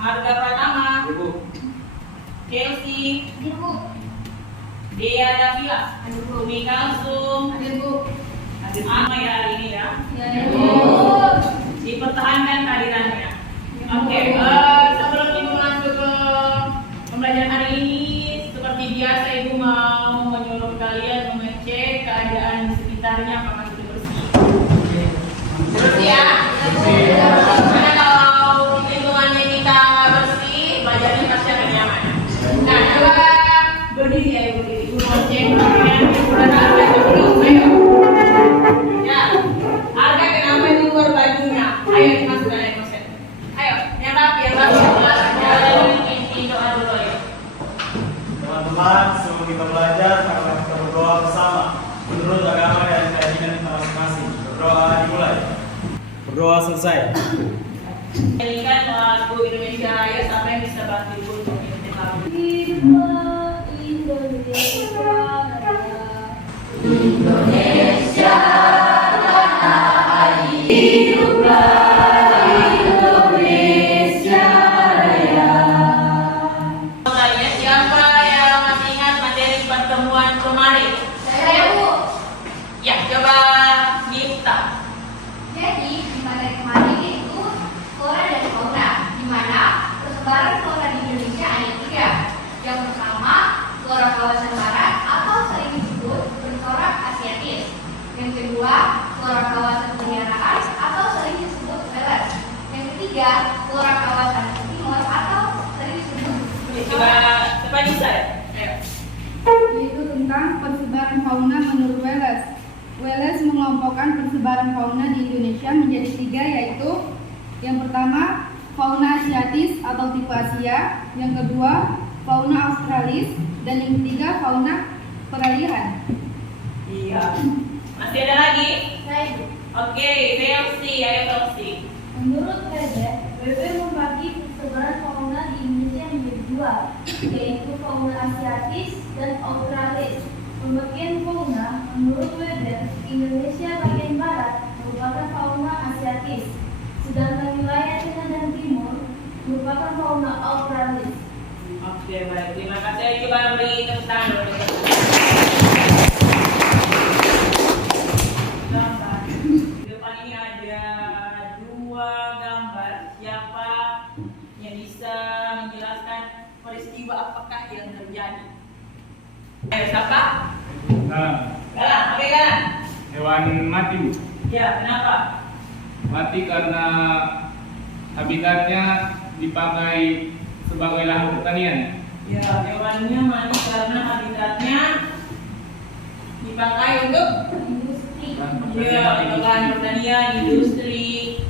Harga Pratama. Ibu. Chelsea. Ibu. Dea Davila. Ibu. Umi Kalsum. Ibu. Hadir sama ya hari ini ya. Ibu. Dipertahankan kehadirannya. Oke, sebelum ibu masuk ke pembelajaran hari ini, seperti biasa ibu mau menyuruh kalian mengecek keadaan di sekitarnya apakah sudah bersih. Bersih ya? Karena kalau lingkungannya kita bersih, belajarnya pasti akan nyaman. Nah, coba berdiri ya ibu. Ibu mau cek pakaian ibu dan harga dulu. Ayo. Ya, harga kenapa di luar bajunya? Ayo dimasukkan ayo masuk. Ayo, yang rapi, yang rapi. Doa dulu ayo. Teman-teman, sebelum kita belajar, mari kita berdoa bersama menurut agama dan keyakinan kita masing-masing. Berdoa dimulai. Berdoa selesai. Nyanyikan lagu Indonesia Raya sampai yang bisa bantu ibu untuk mengikuti lagu. Hiduplah Indonesia Raya. Indonesia tanah air, hiduplah Indonesia Raya. Tanya siapa yang masih ingat materi pertemuan kemarin? Saya Bu. Ya, coba Gifta. Jadi di materi kemarin itu flora dan fauna, di mana persebaran flora di Indonesia ada 3. Yang pertama, flora kawasan barat atau sering disebut flora asiatis. Yang kedua, flora kawasan peliharaan atau sering disebut feles. Yang ketiga, flora kawasan timur atau sering disebut Coba bisa ya? Ayo. Yaitu tentang persebaran fauna menurut Wallace. Wallace mengelompokkan persebaran fauna di Indonesia menjadi 3, yaitu yang pertama fauna asiatis atau tipe Asia, yang kedua fauna australis, dan yang ketiga fauna peralihan. Iya. Masih ada lagi? Saya Bu. Oke, Chelsea, ayo Chelsea. Menurut WB membagi persebaran fauna di Indonesia menjadi 2, yaitu fauna asiatis dan australis. Pembagian fauna menurut WB, Indonesia bagian barat merupakan fauna asiatis, sedangkan wilayah tengah dan timur merupakan fauna australis. Oke, baik. Terima kasih. Coba beri tepuk tangan dulu. Gambar. Di depan ini ada 2 gambar. Siapa yang bisa menjelaskan peristiwa apakah yang terjadi? Ayo, siapa? Nah, Galang, oke Galang. hewan mati, Bu. Ya, kenapa? Mati karena habitatnya dipakai sebagai lahan pertanian. Ya, hewannya mati karena habitatnya dipakai untuk Industri. lahan pertanian, industri.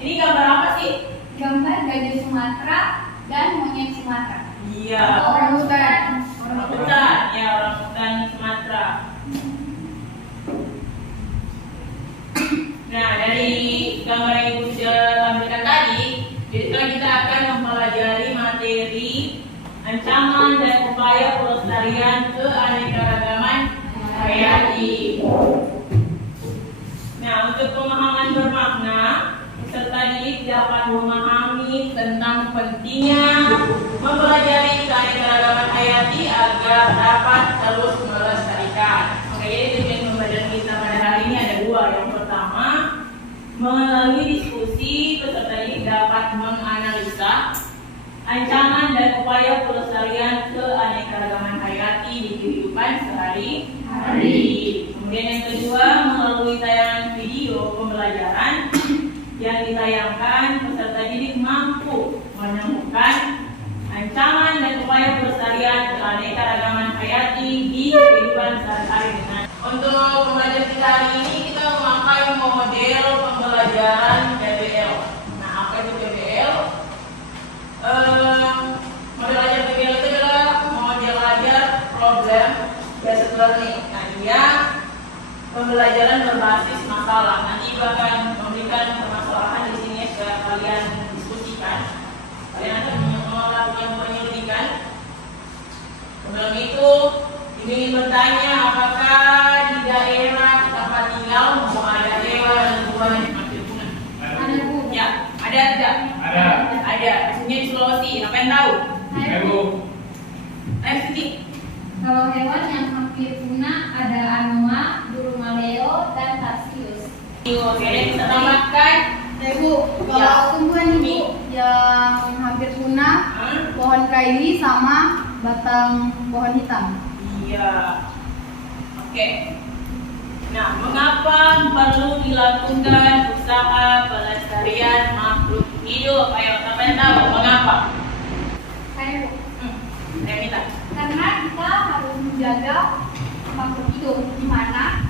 Ini gambar apa sih? Gambar gajah Sumatera dan monyet Sumatera. Iya, Orangutan. orangutan. Ya, orangutan Sumatera. Nah, dari gambar yang Ibu sudah tampilkan tadi, jadi sekarang kita akan mempelajari materi ancaman dan upaya pelestarian keanekaragaman hayati. Nah, untuk pemahaman bermakna, peserta didik dapat memahami tentang pentingnya mempelajari keanekaragaman hayati agar dapat terus melestarikan. Oke, jadi tujuan pembelajaran kita pada hari ini ada 2. Yang pertama, melalui diskusi peserta didik dapat menganalisa ancaman dan upaya pelestarian keanekaragaman hayati di kehidupan sehari-hari. Kemudian yang kedua, melalui tayangan video pembelajaran yang ditayangkan, peserta didik mampu menemukan ancaman dan upaya pelestarian keanekaragaman hayati di kehidupan sehari-hari. Untuk pembelajaran kita hari ini, kita memakai model pembelajaran PBL. Nah, apa itu PBL? Model ajar PBL itu adalah model ajar problem based learning. Nah, dia pembelajaran berbasis masalah. Nanti Ibu akan memberikan permasalahan di sini ya, supaya kalian diskusikan. Kalian akan melakukan penyelidikan. Sebelum itu, Ibu ingin bertanya apakah di daerah tempat tinggal mau ada hewan dan buah yang masih punah? Ada Bu. Ya, ada tidak? Ada. Ada, aslinya di Sulawesi. Apa yang tahu? Ayo. Ayo Siti. Kalau hewan yang hampir punah ada anoa, burung maleo, dan tarsius. Oke, bisa tambahkan. Ibu, Ya. kalau tumbuhan ibu yang hampir punah, pohon kaili sama batang pohon hitam. Iya. Oke. Nah, mengapa perlu dilakukan usaha pelestarian makhluk hidup? Ayo, siapa yang tahu mengapa? Saya Bu. Saya minta. Karena kita harus menjaga makhluk hidup, di mana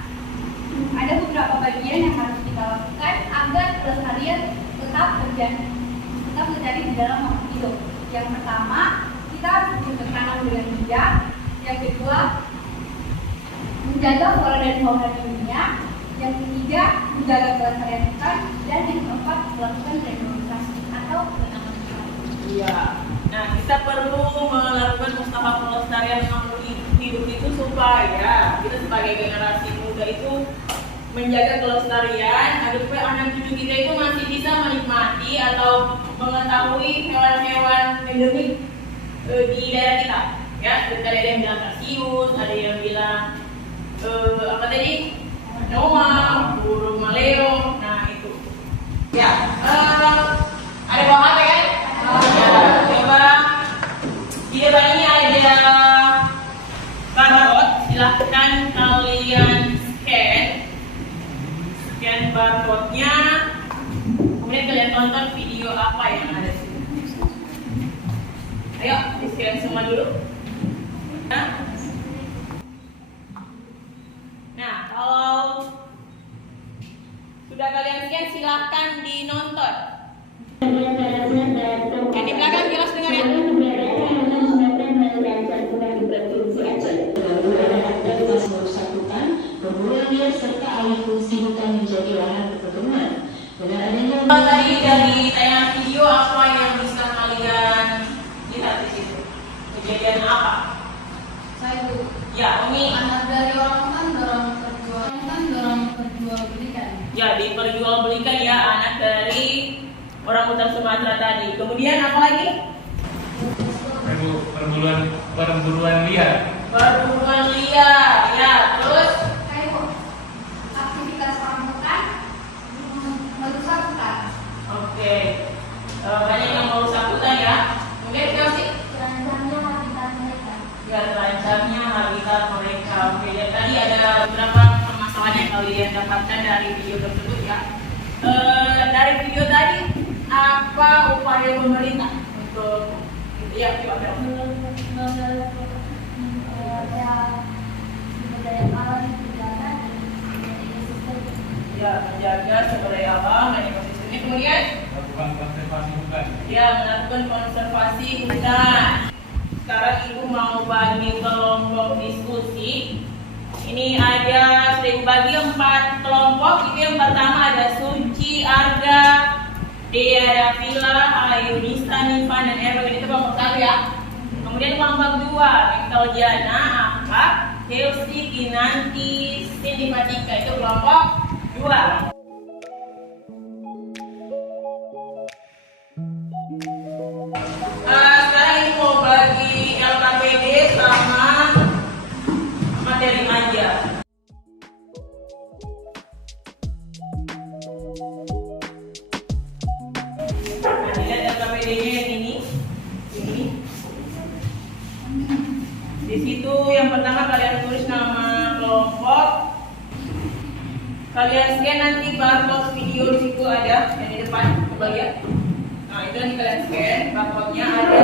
ada beberapa bagian yang harus kita lakukan agar pelestarian tetap terjadi di dalam makhluk hidup. Yang pertama, kita harus bertanam dengan bijak. Yang kedua, menjaga flora dan fauna di dunia. Yang ketiga, menjaga kelestarian hutan. Dan yang keempat, melakukan reboisasi atau penanaman hidup. Iya. Nah, kita perlu melakukan usaha pelestarian makhluk hidup itu supaya kita sebagai generasi muda itu menjaga kelestarian agar supaya anak cucu kita itu masih bisa menikmati atau mengetahui hewan-hewan endemik di daerah kita. Ya, seperti ada yang bilang tarsius, ada yang bilang apa tadi? Anoa, burung maleo. Nah, itu. Ya, ada bawa HP kan? Coba di depan ini ada barcode, silahkan kalian scan barcode-nya, kemudian kalian tonton video apa yang ada di sini. Ayo, di scan semua dulu. Nah, kalau sudah kalian scan, silahkan dinonton. Yang di belakang jelas dengar ya? Tadi dari tayangan video apa yang bisa kalian lihat di situ? Kejadian apa? Saya Bu, Ya, ini anak dari orang kan dorong perjualbelikan. ya diperjualbelikan ya anak dari orang hutan Sumatera tadi. Kemudian apa lagi? Perburuan liar. Perburuan liar. Ya, terus Ayo, aktivitas perampokan, merusak hutan. oke. Banyak yang merusak hutan ya. Kemudian apa sih? Terancamnya habitat mereka. Ya, terancamnya habitat mereka. Oke, dan tadi ada beberapa permasalahan yang kalian dapatkan dari video tersebut ya. Dari video tadi, apa upaya pemerintah untuk ya, coba dong. Ya, menjaga sumber daya alam dan ekosistemnya. Kemudian Lakukan konservasi hutan. ya, melakukan konservasi hutan. Sekarang ibu mau bagi kelompok diskusi. Ini ada saya bagi 4 kelompok. Itu yang pertama ada Suci, Arga, Dea, Vila, Ayu, Nista, Nifa, dan Erwin. Itu kelompok 1 ya. Kemudian kelompok 2, Mektal Jana, Akhlak, Chelsea, Kinanti, Cindy Fatika. Itu kelompok 2. Sekarang ini mau bagi LKPD sama materi aja. Nah, lihat LKPD-nya yang ini. Di situ yang pertama kalian tulis nama kelompok. Kalian scan nanti barcode video di situ ada yang di depan, coba lihat. Nah, itu nanti kalian scan barcode-nya, ada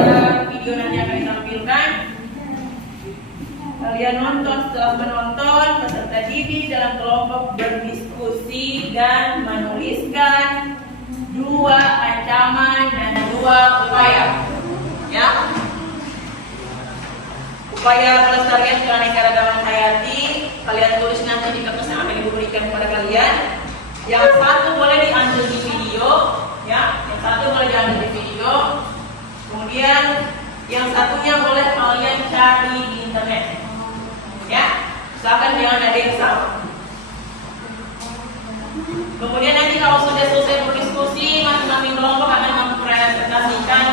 video nanti akan ditampilkan. Kalian nonton, setelah menonton peserta didik dalam kelompok berdiskusi dan menuliskan 2 ancaman dan 2 upaya. Ya. Upaya pelestarian keanekaragaman hayati, kalian tulis nanti di kertas yang akan diberikan kepada kalian. Yang satu boleh diambil di video, ya. Yang satu boleh diambil di video. Kemudian yang satunya boleh kalian cari di internet. Ya, silakan jangan ada yang salah. Kemudian nanti kalau sudah selesai berdiskusi, masing-masing kelompok akan mempresentasikan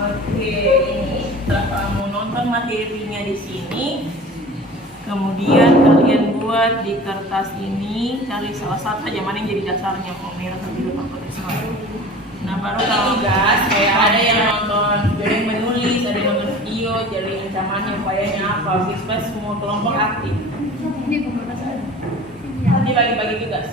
Oke, ini setelah kamu nonton materinya di sini, kemudian kalian buat di kertas ini, cari salah satu aja mana yang jadi dasarnya, mau merah atau biru atau terserah. Nah baru kalau gas, kayak ada yang nonton, ada yang menulis, ada yang nonton video, jadi ancamannya, upayanya apa, siswa semua kelompok aktif. Nanti bagi-bagi tugas.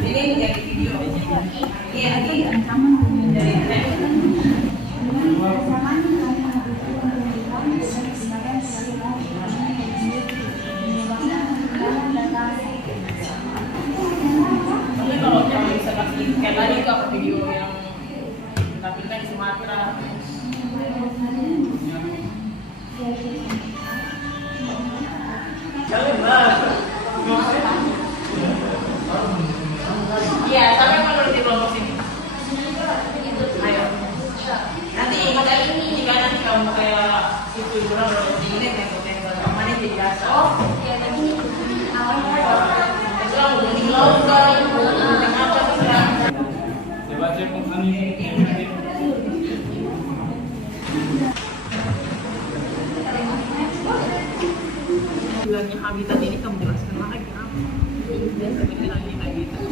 Ini jadi video. Iya, dari tapi kalau yang bisa kasih kayak tadi itu apa video yang tampilkan di Sumatera. Iya, tapi apa menurut di kelompok sini? Ayo. Nanti jika nanti kamu kayak itu kurang ini tengok mana jadi dasar. Oh, ya tadi awalnya. Kalau udah di logam, apa terserah. Saya baca pengumuman ini. Bilangnya habitat ini kamu jelaskan lagi apa? Biasa bilangnya habitat.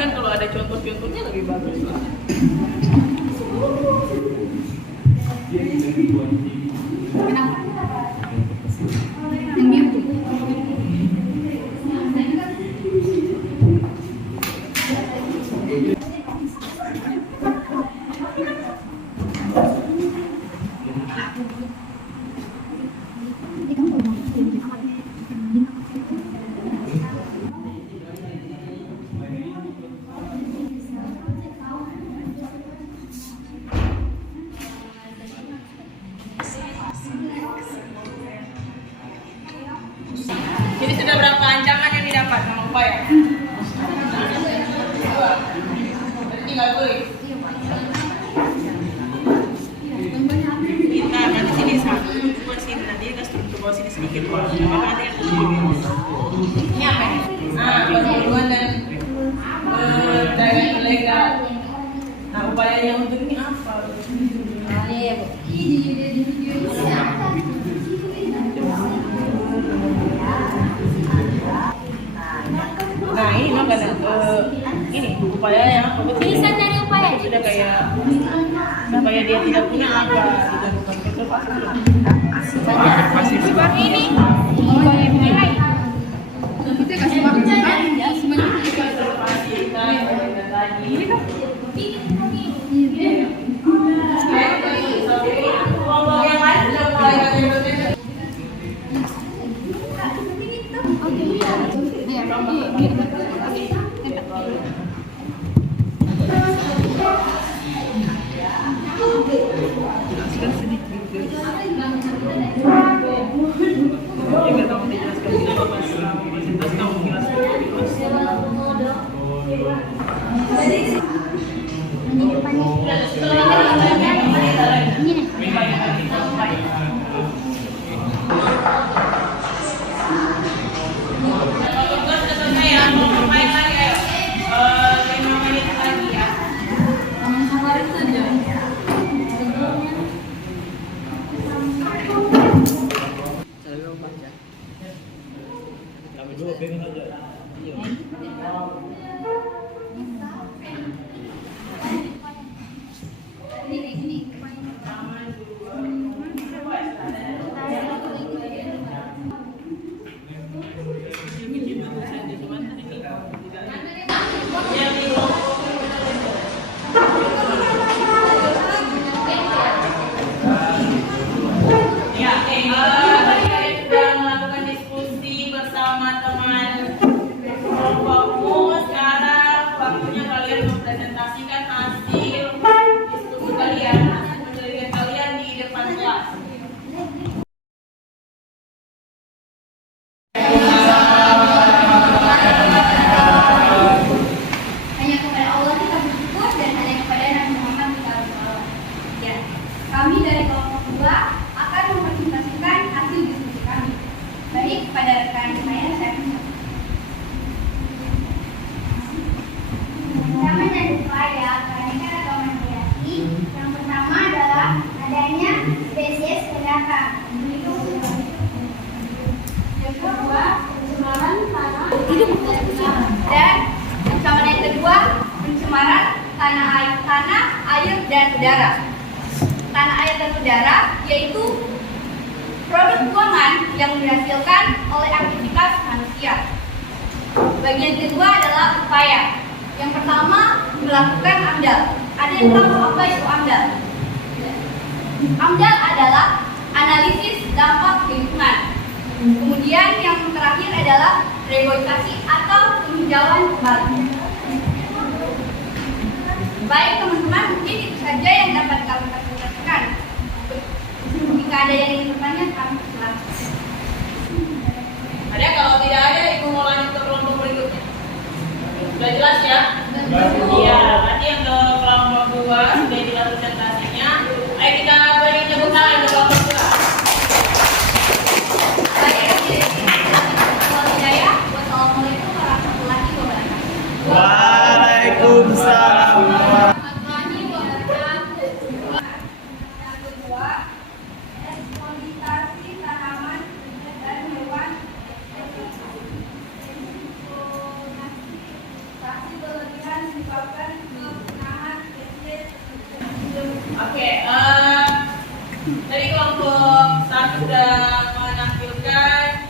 Kan kalau ada contoh-contohnya lebih bagus lah. Jadi sudah berapa ancaman yang didapat sama upaya? Dua. Berarti tinggal tulis. Kita nanti sini satu, dua sini nanti kita struktur bawah sini sedikit kalau nanti yang ini apa ini? Nah, pembunuhan dan perdagangan ilegal. Nah, upayanya untuk ini apa? Nah ini makanya ini upayanya Bisa cari upaya. sudah kayak supaya dia tidak punya apa gitu bukan konservasi Seperti ini. Kita kasih waktu kan? konservasi kita tadi kelompok yang lain sudah mulai Kami dua pengen aja. kedua akan mempresentasikan hasil diskusi kami. Baik, pada rekan saya pertama dan upaya keanekaragaman hayati. Yang pertama adalah adanya spesies pendatang. Yang kedua, pencemaran tanah dan ancaman yang kedua, pencemaran tanah air dan udara. Tanah air dan udara yaitu produk buangan yang dihasilkan oleh aktivitas manusia. Bagian kedua adalah upaya. Yang pertama, melakukan AMDAL. Ada yang tahu apa itu AMDAL? AMDAL adalah analisis dampak lingkungan. Kemudian yang terakhir adalah reboisasi atau peninjauan kembali. Baik teman-teman, mungkin itu saja yang dapat kami presentasikan. Jika ada yang ingin bertanya, kami silakan. Ada, kalau tidak ada, Ibu mau lanjut ke kelompok berikutnya. Sudah jelas ya? Iya, berarti yang ke kelompok 2 sudah jelas presentasinya. Ayo kita beri tepuk tangan ke kelompok 2. Wassalamualaikum warahmatullahi wabarakatuh. Waalaikumsalam. Eksploitasi tanaman dan hewan, eksploitasi berlebihan menyebabkan kepunahan spesies. Oke, dari kelompok 1 sudah menampilkan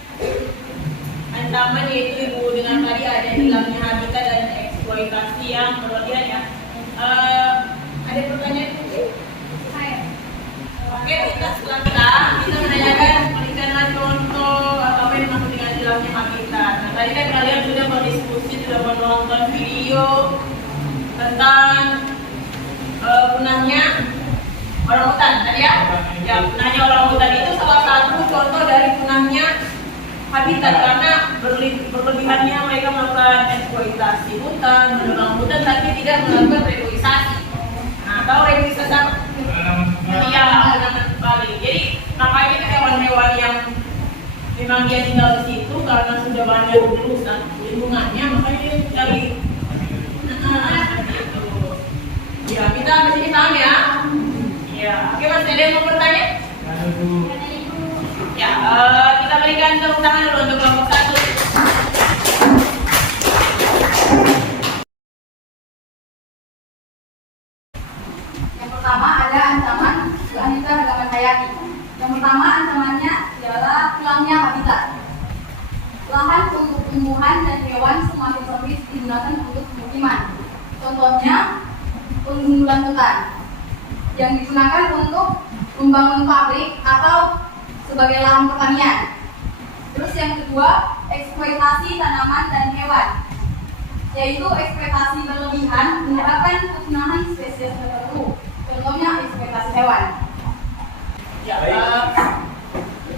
ancaman, yaitu Ibu dengan tadi ada hilangnya habitat dan eksploitasi yang berlebihan ya. Ada pertanyaan mungkin? Oke, setelah kita menanyakan berikanlah contoh atau apa yang dimaksud dengan hilangnya habitat. Nah, tadi kan kalian sudah berdiskusi, sudah menonton video tentang punahnya orangutan tadi ya. Ya, punahnya orangutan itu salah satu contoh dari punahnya habitat karena berlebihannya mereka melakukan eksploitasi hutan, menebang hutan tapi tidak melakukan reboisasi. Nah, tahu reboisasi apa? Iya, penanaman kembali. Jadi makanya hewan-hewan yang memang dia tinggal di situ karena sudah banyak rusak lingkungannya, makanya dia cari. Gitu. Ya, kita di sini paham ya? Ya, oke Mas, ada yang mau bertanya? Ya, kita berikan tepuk tangan dulu untuk kelompok 1. Yang pertama ada ancaman keanekaragaman hayati. Yang pertama ancamannya adalah hilangnya habitat. Lahan untuk tumbuhan dan hewan semakin sempit digunakan untuk pemukiman. Contohnya penggundulan hutan yang digunakan untuk membangun pabrik atau sebagai lahan pertanian. Terus yang kedua, eksploitasi tanaman dan hewan, yaitu eksploitasi berlebihan menyebabkan kepunahan spesies tertentu. Contohnya eksploitasi hewan. Ya, Baik.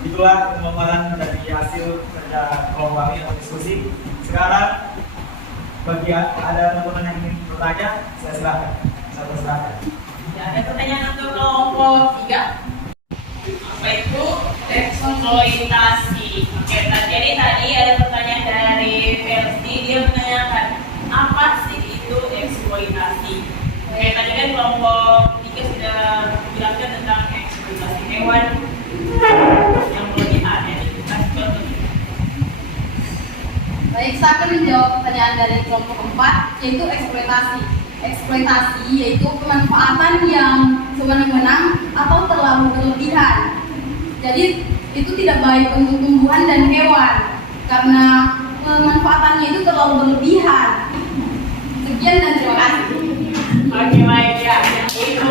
Itulah pemaparan dari hasil kerja kelompok kami atau diskusi. Sekarang bagi ada teman-teman yang ingin bertanya, saya silakan. Saya persilakan. ya, ada pertanyaan untuk kelompok 3. Apa itu eksploitasi? Oke, jadi tadi ada pertanyaan dari Versi, dia menanyakan apa sih itu eksploitasi? Oke, tadi kan kelompok 3 sudah menjelaskan tentang eksploitasi hewan yang berlebihan ya. Kasih contoh. Baik, saya akan menjawab pertanyaan dari kelompok 4, yaitu eksploitasi. Eksploitasi yaitu pemanfaatan yang sewenang-wenang atau terlalu berlebihan. Jadi itu tidak baik untuk tumbuhan dan hewan karena pemanfaatannya itu terlalu berlebihan. Sekian dan terima kasih. Oke, baik ya. Itu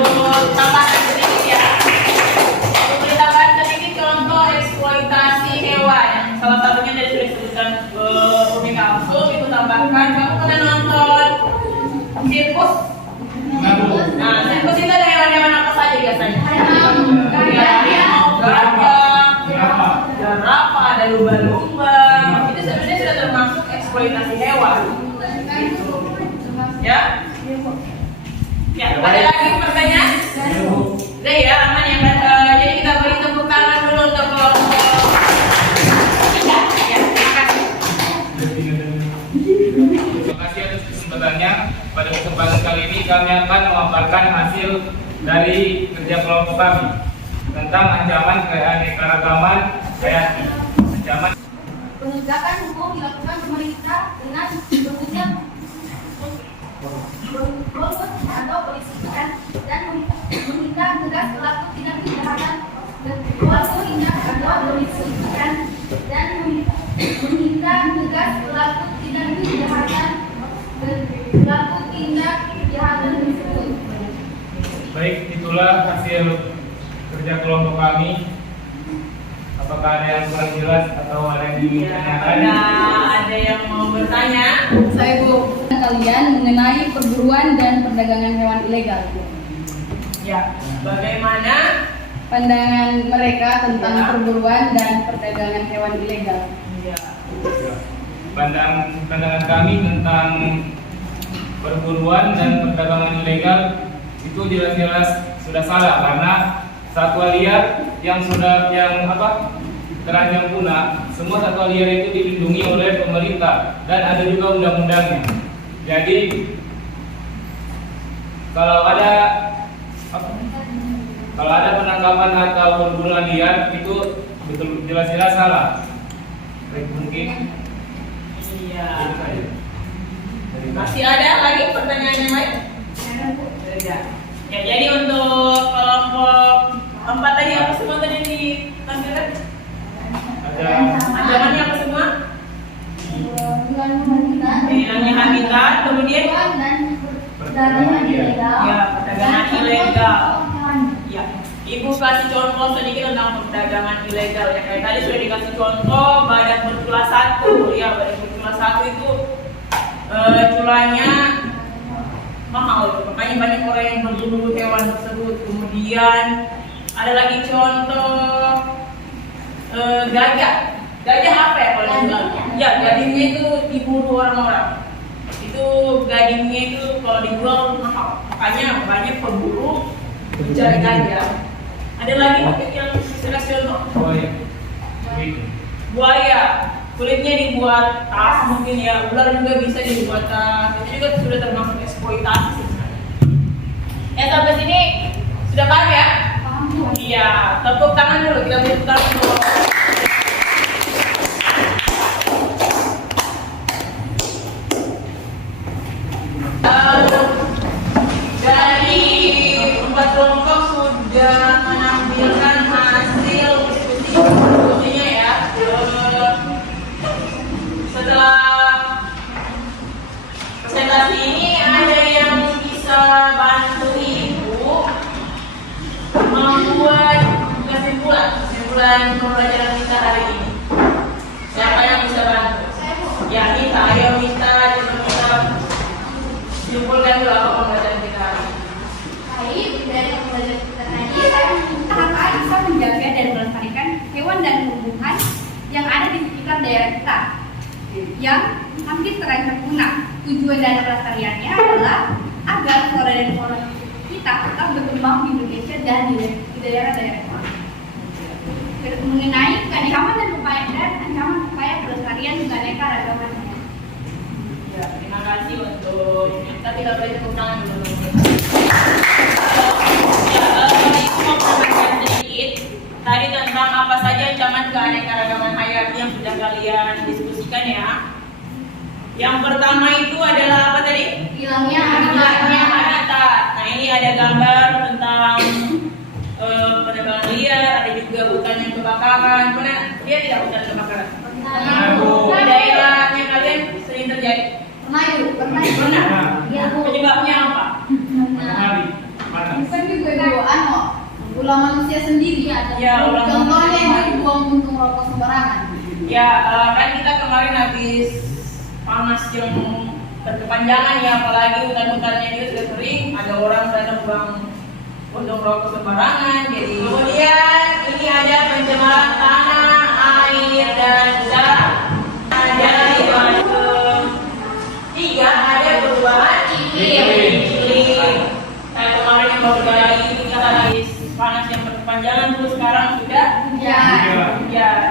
tambahan sedikit ya. Untuk tambahan sedikit contoh eksploitasi hewan. Salah satunya dari sudah disebutkan Umi Kalsum, itu tambahkan. Kamu pernah nonton sirkus? Nah, sirkus itu ada hewan-hewan apa saja biasanya? Gajah, jerapah, ada lumba-lumba. Itu sebenarnya sudah termasuk eksploitasi hewan. Gitu. Ya? Ya, ada lagi pertanyaan? Udah ya, aman ya. Jadi kita kami akan memaparkan hasil dari kerja kelompok kami tentang ancaman keanekaragaman hayati. Ancaman Penegakan hukum dilakukan pemerintah dengan berwujud atau polisi dan menindak tegas pelaku tindak kejahatan pelaku tindak atau polisi dan menindak tegas pelaku tindak kejahatan tersebut. baik, itulah hasil kerja kelompok kami. Apakah ada yang kurang jelas atau ada yang ditanyakan? Ada yang mau bertanya? Saya Bu, kalian mengenai perburuan dan perdagangan hewan ilegal. Ya, bagaimana? Pandangan mereka tentang perburuan dan perdagangan hewan ilegal. Ya. Pandangan kami tentang perburuan dan perdagangan ilegal itu jelas-jelas sudah salah, karena satwa liar yang terancam punah, semua satwa liar itu dilindungi oleh pemerintah dan ada juga undang-undangnya. Jadi kalau ada penangkapan atau perburuan liar itu betul jelas-jelas salah. Baik, mungkin Iya. itu saja. Masih ada lagi pertanyaan yang lain? Ya. Ya, jadi untuk kelompok 4 tadi apa semua tadi yang ditampilkan? Ada Ancamannya apa semua? Hilangnya habitat, kemudian Perdagangan ilegal. ya, perdagangan ilegal. Ya, Ibu kasih contoh sedikit tentang perdagangan ilegal ya. Kayak tadi sudah dikasih contoh badak bercula 1. Ya, badak bercula 1 itu culanya mahal, makanya banyak orang yang berburu hewan tersebut. Kemudian ada lagi contoh gajah. Gajah apa ya kalau dibilang? Ya, gadingnya itu diburu orang-orang. Itu gadingnya itu kalau dijual mahal, makanya banyak pemburu mencari gajah. Ada lagi mungkin yang bisa kasih contoh? Buaya, kulitnya dibuat tas mungkin ya, ular juga bisa dibuat tas. Itu juga sudah termasuk eksploitasi sebenarnya. Sampai sini sudah paham ya? Iya, tepuk tangan dulu, kita beri tepuk tangan dulu. Dari 4 kelompok sudah menampilkan hasil diskusinya ya. Setelah presentasi ini ada yang bisa bantu Ibu membuat kesimpulan pembelajaran kita hari ini. Siapa yang bisa bantu? Ya, Mita, ayo Mita, coba kita simpulkan dulu apa pembelajaran kita hari ini. Baik, dari pembelajaran kita tadi, saya apakah bisa menjaga dan melestarikan hewan dan tumbuhan yang ada di sekitar daerah kita yang hampir terancam punah. Tujuan dari pelestariannya adalah agar flora dan fauna kita tetap berkembang di Indonesia dan di daerah-daerah lain. Mengenai keanekaragaman dan ancaman upaya pelestarian keanekaragaman. Ya, terima kasih untuk kita beri tepuk tangan dulu. Ibu mau menambahkan sedikit tadi tentang apa saja ancaman keanekaragaman hayati yang sudah kalian diskusikan ya. Yang pertama itu adalah apa tadi? Hilangnya habitat. Nah, ini ada gambar tentang penebangan liar, ada juga hutan yang kebakaran. Mana dia tidak hutan kebakaran? Di daerahnya kalian sering terjadi? Pernah. Penyebabnya apa? Bukan juga ulah manusia sendiri ada. Ya, ulah Contohnya manusia. yang dibuang puntung rokok sembarangan. Ya, kan kita kemarin habis panas yang berkepanjangan ya, apalagi hutan-hutannya itu sudah kering, ada orang datang buang puntung rokok sembarangan. Jadi kemudian ini ada pencemaran tanah, air dan udara. Jadi yang ketiga ada perubahan iklim. Kayak kemarin yang baru dari kita habis panas yang berkepanjangan, terus sekarang sudah hujan.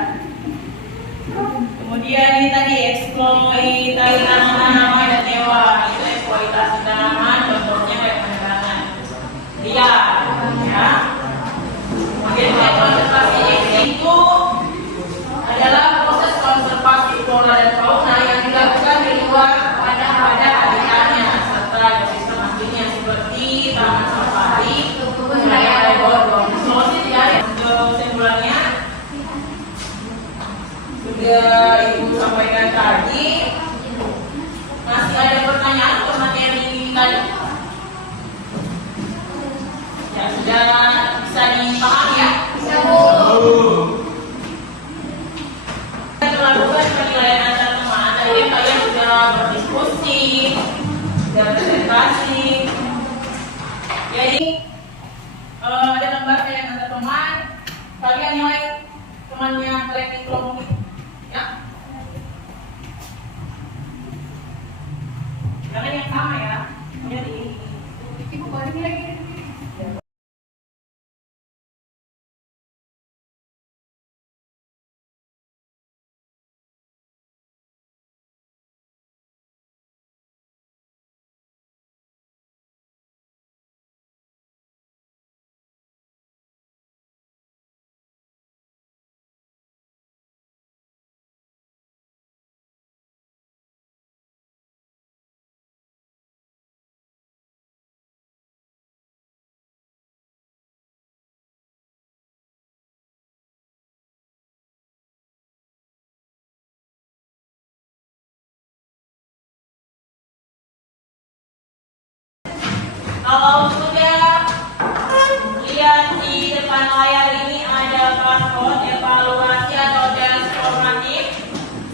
Kemudian ini tadi eksploitasi tanaman dan hewan. Itu eksploitasi tanaman, contohnya kayak Iya, ya. Kemudian konservasi itu adalah proses konservasi flora dan fauna yang dilakukan di luar pada habitatnya serta ekosistem aslinya seperti taman safari, kebun raya Bogor. Solusi ya, untuk kesimpulannya sudah Ibu sampaikan tadi. Masih ada pertanyaan untuk materi tadi? Ya sudah bisa dipahami ya? Bisa, Bu. Kita melakukan penilaian antar teman. Tadi kalian sudah berdiskusi, sudah presentasi. Jadi ada lembar yang antar teman. Kalian nilai temannya kalian di kelompok itu, ya? Jangan yang sama ya. Jadi Ibu boleh nilai. kalau sudah lihat di depan layar ini ada barcode evaluasi atau tes formatif,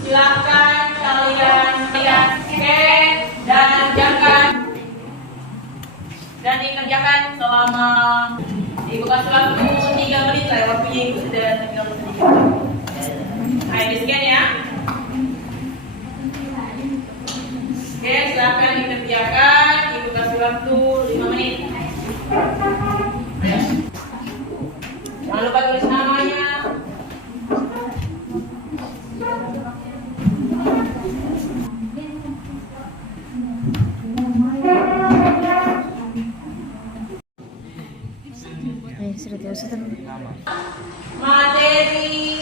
silakan kalian scan dan dikerjakan selama Ibu kasih waktu 3 menit lah, waktunya Ibu sudah tinggal sedikit. Ayo di scan ya. Oke, silakan dikerjakan. Ibu kasih waktu 5 menit. Jangan lupa tulis namanya. Materi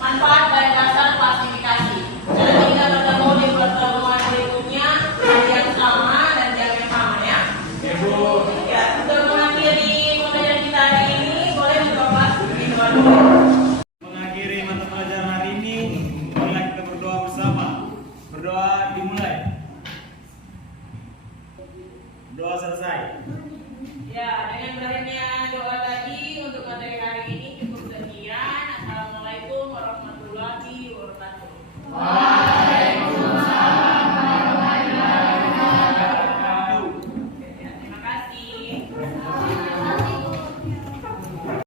manfaat dan dasar klasifikasi. Nanti kita bertemu di pertemuan berikutnya yang sama dan jam yang sama ya. Ibu. Ya, untuk mengakhiri pembelajaran kita hari ini, boleh mencoba berdoa dulu. Mengakhiri mata pelajaran hari ini, marilah kita berdoa bersama. Berdoa dimulai. Doa selesai.